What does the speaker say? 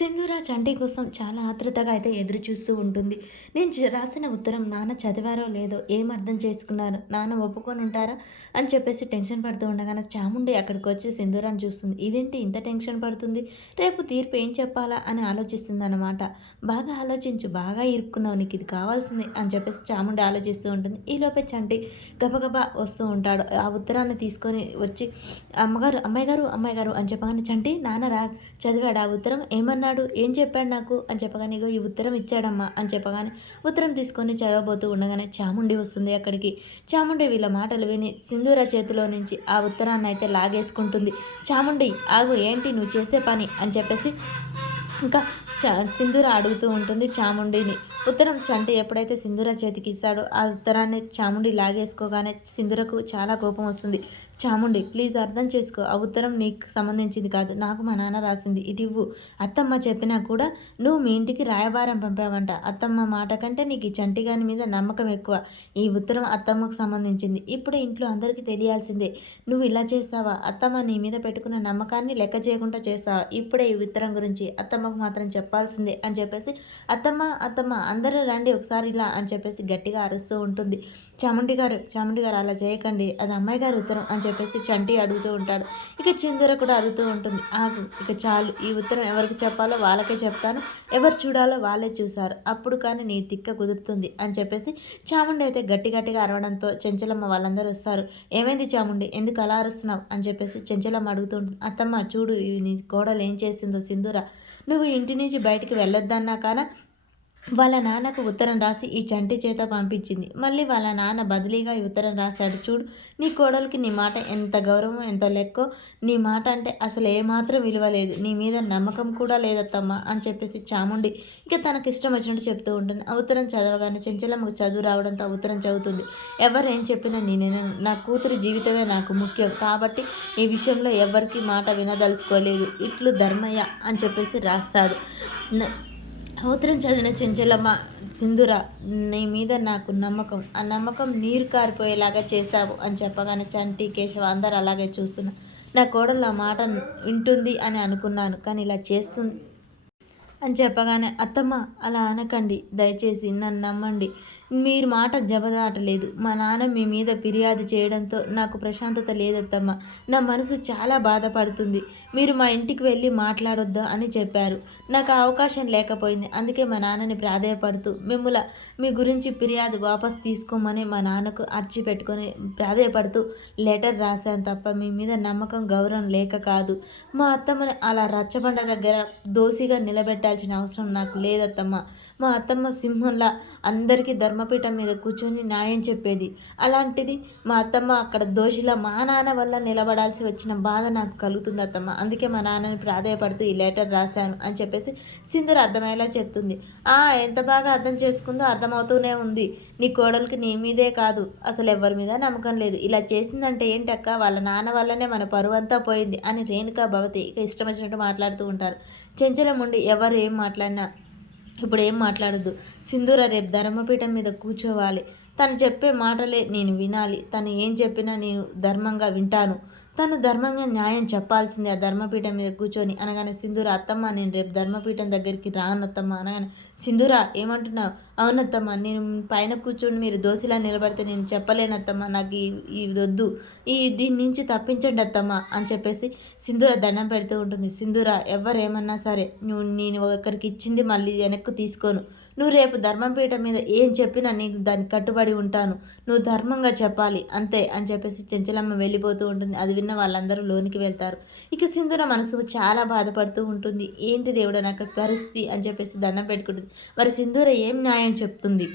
సింధూర చంటి కోసం చాలా ఆతృతగా అయితే ఎదురు చూస్తూ ఉంటుంది. నేను రాసిన ఉత్తరం నాన్న చదివారో లేదో, ఏం అర్థం చేసుకున్నారో, నాన్న ఒప్పుకొని ఉంటారా అని చెప్పేసి టెన్షన్ పడుతూ ఉండగానే చాముండి అక్కడికొచ్చి సింధూరాన్ని చూస్తుంది. ఇదేంటి ఇంత టెన్షన్ పడుతుంది? రేపు తీర్పు ఏం చెప్పాలా అని ఆలోచిస్తుందన్నమాట. బాగా ఆలోచించు, బాగా ఇరుక్కున్నావు, నీకు ఇది కావాల్సింది అని చెప్పేసి చాముండి ఆలోచిస్తూ ఉంటుంది. ఈలోపే చంటి గబగబా వస్తూ ఉంటాడు. ఆ ఉత్తరాన్ని తీసుకొని వచ్చి అమ్మాయి గారు అమ్మాయి గారు అని చెప్పగానే చంటి నాన్న చదివాడు ఆ ఉత్తరం ఏమన్నాడు ఏం చెప్పాడు నాకు అని చెప్పగానే ఇగో ఈ ఉత్తరం ఇచ్చాడమ్మా అని చెప్పగానే ఉత్తరం తీసుకొని చదవబోతూ ఉండగానే చాముండి వస్తుంది అక్కడికి. చాముండి వీళ్ళ మాటలు విని సింధూర చేతిలో నుంచి ఆ ఉత్తరాన్ని అయితే లాగేసుకుంటుంది. చాముండి ఆగు, ఏంటి నువ్వు చేసే పని అని చెప్పేసి ఇంకా సింధూర అడుగుతూ ఉంటుంది చాముండిని. ఉత్తరం చంటి ఎప్పుడైతే సింధూర చేతికి ఇస్తాడో ఆ ఉత్తరాన్ని చాముండి లాగేసుకోగానే సింధూరకు చాలా కోపం వస్తుంది. చాముండి ప్లీజ్ అర్థం చేసుకో, ఆ ఉత్తరం నీకు సంబంధించింది కాదు, నాకు మా నాన్న రాసింది, ఇటు ఇవ్వు. అత్తమ్మ చెప్పినా కూడా నువ్వు మీ ఇంటికి రాయబారం పంపావంట. అత్తమ్మ మాట కంటే నీకు ఈ చంటిగాని మీద నమ్మకం ఎక్కువ. ఈ ఉత్తరం అత్తమ్మకు సంబంధించింది, ఇప్పుడు ఇంట్లో అందరికీ తెలియాల్సిందే. నువ్వు ఇలా చేస్తావా? అత్తమ్మ నీ మీద పెట్టుకున్న నమ్మకాన్ని లెక్క చేయకుండా చేస్తావా? ఇప్పుడే ఈ ఉత్తరం గురించి అత్తమ్మకు మాత్రం చెప్పాల్సిందే అని చెప్పేసి అత్తమ్మ అత్తమ్మ అందరూ రండి ఒకసారి ఇలా అని చెప్పేసి గట్టిగా అరుస్తూ ఉంటుంది. చాముండి గారు అలా చేయకండి, అది అమ్మాయి గారు ఉత్తరం అని చెప్పేసి చంటి అడుగుతూ ఉంటాడు. ఇక చిందూర కూడా అడుగుతూ ఉంటుంది. ఆగు, ఇక చాలు, ఈ ఉత్తరం ఎవరికి చెప్పాలో వాళ్ళకే చెప్తాను, ఎవరు చూడాలో వాళ్ళే చూశారు, అప్పుడు కానీ నీ తిక్క కుదురుతుంది అని చెప్పేసి చాముండి అయితే గట్టిగా అరవడంతో చెంచలమ్మ వాళ్ళందరూ వస్తారు. ఏమైంది చాముండి, ఎందుకు అలా అరుస్తున్నావు అని చెప్పేసి చెంచలమ్మ అడుగుతూ ఉంటుంది. అత్తమ్మ చూడు, నీ కోడలు ఏం చేసిందో సింధూర, నువ్వు ఇంటి నుంచి బయటికి వెళ్ళొద్దన్నా కానా వాళ్ళ నాన్నకు ఉత్తరం రాసి ఈ చంటి చేత పంపించింది. మళ్ళీ వాళ్ళ నాన్న బదిలీగా ఈ ఉత్తరం రాశాడు. చూడు, నీ కోడలికి నీ మాట ఎంత గౌరవం, ఎంత లెక్కో, నీ మాట అంటే అసలు ఏమాత్రం విలువ లేదు, నీ మీద నమ్మకం కూడా లేదత్తమ్మ అని చెప్పేసి చాముండి ఇక తనకి ఇష్టం వచ్చినట్టు చెప్తూ ఉంటుంది. ఆ ఉత్తరం చదవగానే చెంచలమ్మకు చదువు రావడంతో ఆ ఉత్తరం చదువుతుంది. ఎవరేం చెప్పినా నేను నా కూతురి జీవితమే నాకు ముఖ్యం కాబట్టి ఈ విషయంలో ఎవరికి మాట వినదలుచుకోలేదు, ఇట్లు ధర్మయ్య అని చెప్పేసి రాస్తాడు. ఉత్తరం చదివిన చెంచలమ్మ, సింధుర నీ మీద నాకు నమ్మకం, ఆ నమ్మకం నీరు కారిపోయేలాగా చేశావు అని చెప్పగానే చంటి కేశవ అందరు అలాగే చూస్తున్నా. నా కోడలు నా మాట వింటుంది అని అనుకున్నాను, కానీ ఇలా చేస్తుంది అని చెప్పగానే అత్తమ్మ అలా అనకండి, దయచేసి నన్ను నమ్మండి, మీరు మాట జబదాటలేదు. మా నాన్న మీ మీద ఫిర్యాదు చేయడంతో నాకు ప్రశాంతత లేదత్తమ్మ, నా మనసు చాలా బాధపడుతుంది. మీరు మా ఇంటికి వెళ్ళి మాట్లాడొద్దా అని చెప్పారు. నాకు అవకాశం లేకపోయింది, అందుకే మా నాన్నని ప్రాధేయపడుతూ మీ గురించి ఫిర్యాదు వాపస్ తీసుకోమని మా నాన్నకు అర్చి పెట్టుకొని ప్రాధేయపడుతూ లెటర్ రాశాను తప్ప మీ మీద నమ్మకం గౌరవం లేక కాదు. మా అత్తమ్మని అలా రచ్చబండ దగ్గర దోసిగా నిలబెట్టాల్సిన అవసరం నాకు లేదత్తమ్మ. మా అత్తమ్మ సింహంలా అందరికీ ధర్మపీఠం మీద కూర్చొని న్యాయం చెప్పేది, అలాంటిది మా అత్తమ్మ అక్కడ దోషిలా మా నాన్న వల్ల నిలబడాల్సి వచ్చిన బాధ నాకు కలుగుతుంది అత్తమ్మ. అందుకే మా నాన్నని ప్రాధేయపడుతూ ఈ లెటర్ రాశాను అని చెప్పేసి సింధూర అర్థమయ్యేలా చెప్తుంది. ఎంత బాగా అర్థం చేసుకుందో అర్థమవుతూనే ఉంది. నీ కోడలికి నీ మీదే కాదు, అసలు ఎవరి మీద నమ్మకం లేదు. ఇలా చేసిందంటే ఏంటక్క, వాళ్ళ నాన్న వల్లనే మన పరువంతా పోయింది అని రేణుకా భవతి ఇక ఇష్టం వచ్చినట్టు మాట్లాడుతూ ఉంటారు. చెంచలం ఉండి ఎవరు ఏం మాట్లాడినా ఇప్పుడు ఏం మాట్లాడొద్దు. సింధూర రేపు ధర్మపీఠం మీద కూర్చోవాలి, తను చెప్పే మాటలే నేను వినాలి, తను ఏం చెప్పినా నేను ధర్మంగా వింటాను, తను ధర్మంగా న్యాయం చెప్పాల్సిందే ఆ ధర్మపీఠం మీద కూర్చొని అనగానే సింధూర అత్తమ్మ నేను రేపు ధర్మపీఠం దగ్గరికి రానత్తమ్మ అనగానే సింధూర ఏమంటున్నావు? అవునత్తమ్మ, నేను పైన కూర్చొని మీరు దోశలా నిలబడితే నేను చెప్పలేనత్తమ్మ, నాకు ఇది వద్దు, దీని నుంచి తప్పించండి అత్తమ్మ అని చెప్పేసి సింధూర దండం పెడుతూ ఉంటుంది. సింధూర ఎవరేమన్నా సరే నేను ఒకరికి ఇచ్చింది మళ్ళీ వెనక్కు తీసుకోను, నువ్వు రేపు ధర్మపీఠం మీద ఏం చెప్పినా నీకు దానికి కట్టుబడి ఉంటాను, నువ్వు ధర్మంగా చెప్పాలి అంతే అని చెప్పేసి చెంచలమ్మ వెళ్ళిపోతూ ఉంటుంది. అది విన్న వాళ్ళందరూ లోనికి వెళ్తారు. ఇక సింధూర మనసు చాలా బాధపడుతూ ఉంటుంది. ఏంటి దేవుడు నాకు పరిస్థితి అని చెప్పేసి దండం పెట్టుకుంటుంది. మరి సింధూర ఏం న్యాయం చెప్తుంది?